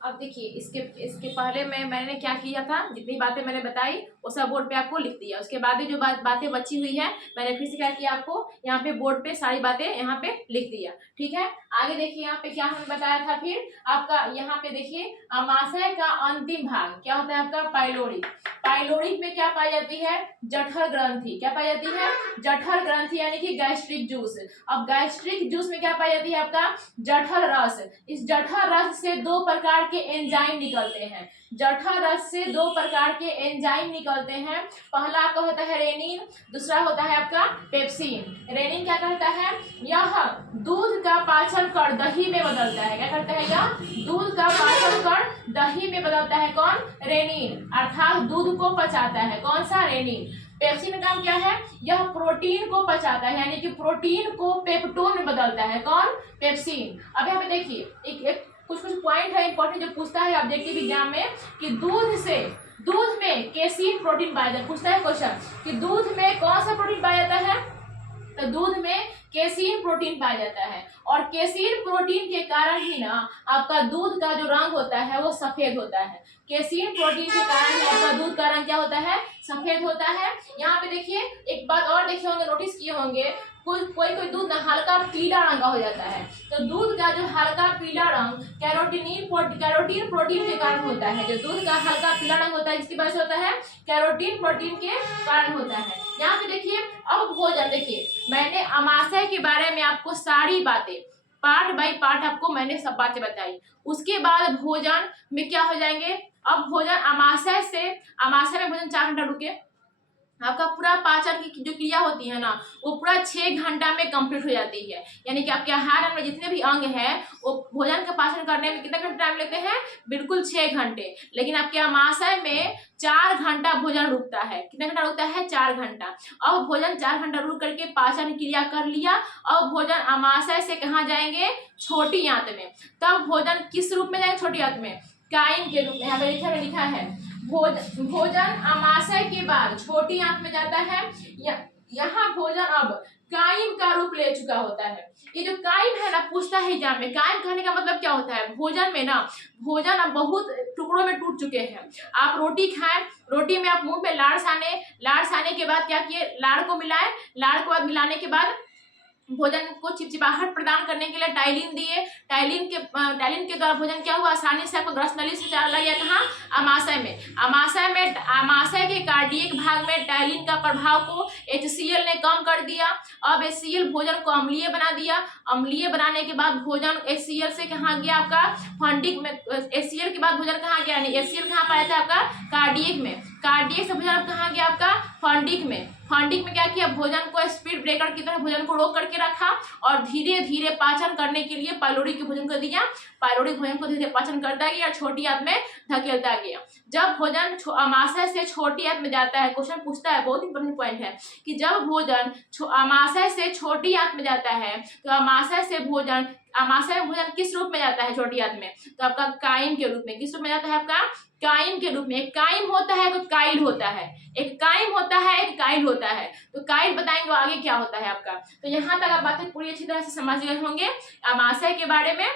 अब देखिए इसके इसके पहले मैंने क्या किया था, जितनी बातें मैंने बताई वो सब बोर्ड पे आपको लिख दिया। उसके बाद जो बातें बची हुई है मैंने फिर से क्या किया, आपको यहाँ पे बोर्ड पे सारी बातें यहाँ पे लिख दिया। ठीक है, आगे देखिए यहाँ पे क्या हमने बताया था। फिर आपका यहाँ पे देखिए अमाशय का अंतिम भाग क्या होता है आपका, पाइलोरी। पाइलोरी में क्या पाई जाती है, जठर ग्रंथि। क्या पाई जाती है, जठर ग्रंथि, यानी कि गैस्ट्रिक जूस। अब गैस्ट्रिक जूस में क्या पाई जाती है आपका, जठर रस। इस जठर रस से दो प्रकार के एंजाइम निकलते हैं। जठर रस से दो प्रकार के एंजाइम निकलते हैं। पहला आपका होता है रेनिन, दूसरा होता है आपका पेप्सिन। रेनिन क्या करता है, यह दूध का पाचन कर दही में बदलता है। क्या करता है, यह दूध का पाचन कर दही में बदलता है। कौन, रेनिन, अर्थात दूध को पचाता है। कौन सा, रेनिन। पेप्सिन का काम क्या है, यह प्रोटीन को पचाता है, यानी कि प्रोटीन को पेप्टोन में बदलता है। कौन, पेप्सिन। अब यहाँ पे देखिए एक कुछ पॉइंट है इंपॉर्टेंट जो पूछता है ऑब्जेक्टिव एग्जाम में कि दूध में केसीन प्रोटीन पाया जाता है। पूछता है क्वेश्चन कि दूध में कौन सा प्रोटीन पाया जाता है, तो दूध में केसीन प्रोटीन पाया जाता है। और केसीन प्रोटीन के कारण ही ना आपका दूध का जो रंग होता है वो सफेद होता है। केसीन प्रोटीन के कारण ही आपका दूध का रंग क्या होता है, सफेद होता है। यहाँ पे देखिए एक बात और देखे होंगे, नोटिस किए होंगे, कोई दूध ना हल्का पीला रंग का हो जाता है। तो दूध का जो हल्का पीला रंग कैरोटीन प्रोटीन के कारण होता है। जो दूध का हल्का पीला रंग होता है किसकी वजह से होता है, कैरोटीन प्रोटीन के कारण होता है। यहाँ पे देखिए अब भोजन, देखिए मैंने अमाशय के बारे में आपको सारी बातें पार्ट बाय पार्ट आपको मैंने सब बातें बताई। उसके बाद भोजन में क्या हो जाएंगे, अब भोजन अमाशय में भोजन 4 घंटा रुके, आपका पूरा पाचन की जो क्रिया होती है ना वो पूरा 6 घंटा में कंप्लीट हो जाती है। यानी कि आपके आहार में जितने भी अंग हैं वो भोजन का पाचन करने में कितना घंटा टाइम लेते हैं, बिल्कुल 6 घंटे। लेकिन आपके अमाशय में 4 घंटा भोजन रुकता है। कितना घंटा रुकता है, 4 घंटा। अब भोजन 4 घंटा रुक करके पाचन क्रिया कर लिया। अब भोजन अमाशय से कहाँ जाएंगे, छोटी आंत में। तब भोजन किस रूप में जाएंगे, छोटी आंत में, कायम के रूप में। यहाँ पे लिखा है भोजन अमाशय के बाद छोटी आंत में जाता है। यहाँ भोजन अब कायम का रूप ले चुका होता है। ये जो कायम है ना, पूछता है एग्जाम में, कायम कहने का मतलब क्या होता है, भोजन में ना भोजन अब बहुत टुकड़ों में टूट चुके हैं। आप रोटी खाएं, रोटी में आप मुंह में लाड़ साने के बाद क्या किए, लाड़ को मिलाए, लाड़ को बाद मिलाने के बाद भोजन को चिपचिपाहट प्रदान करने के लिए टाइलिन दिए। टाइलिन के द्वारा भोजन क्या हुआ, आसानी से आपको ग्रस नली से चला गया। कहाँ, अमाशय में। अमाशय के कार्डियक भाग में टाइलिन का प्रभाव को HCl ने कम कर दिया। अब HCl भोजन को अम्लीय बना दिया। अम्लीय बनाने के बाद भोजन HCl से कहाँ गया, आपका फंडिक में। HCl के बाद भोजन कहाँ गया, यानी HCl कहाँ पाया था, आपका कार्डियक में। कार्डियक से भोजन कहाँ गया, आपका फंडिक में। फंडिक में क्या किया, भोजन को स्पीड ब्रेकर की तरह भोजन को रोक करके रखा और धीरे धीरे पाचन करने के लिए पाइलोरी के भोजन को दिया। पाइलोरी भोजन को धीरे पाचन करता गया और छोटी आंत में धकेलता गया। जब भोजन अमाशय से छोटी आंत में जाता है, क्वेश्चन पूछता है, बहुत इंपॉर्टेंट पॉइंट है कि जब भोजन अमाशय से छोटी आंत में जाता है तो अमाशय में भोजन किस रूप में जाता है, छोटी आंत में, तो आपका कायम के रूप में। किस रूप में जाता है, आपका कायम के रूप में। एक कायम होता है, तो काइल होता है। एक कायम होता है, एक काइल होता है। तो काइल बताएंगे आगे क्या होता है आपका। तो यहाँ तक आप बातें पूरी अच्छी तरह से समझ गए होंगे अमाशय के बारे में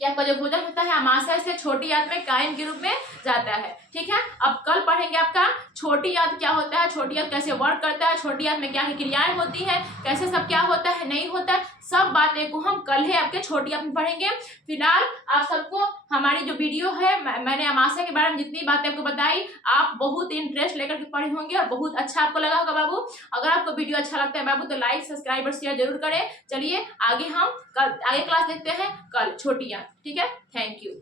कि आपका जो भोजन होता है अमाशय से छोटी आंत में कायम के रूप में जाता है। ठीक है, अब कल पढ़ेंगे आपका छोटी आंत क्या होता है, छोटी आंत कैसे वर्क करता है, छोटी आंत में क्या क्रियाएं होती है, कैसे सब क्या होता है, नहीं होता है, सब बातें को हम कल है आपके छोटी आंत में पढ़ेंगे। फिलहाल आप सबको हमारी जो वीडियो है मैंने अमाशय के बारे में जितनी बातें आपको बताई आप बहुत इंटरेस्ट लेकर के पढ़े होंगे और बहुत अच्छा आपको लगा होगा बाबू। अगर आपको वीडियो अच्छा लगता है बाबू तो लाइक सब्सक्राइब और शेयर जरूर करें। चलिए आगे हम आगे क्लास देखते हैं कल छोटी आंत। ठीक है, थैंक यू।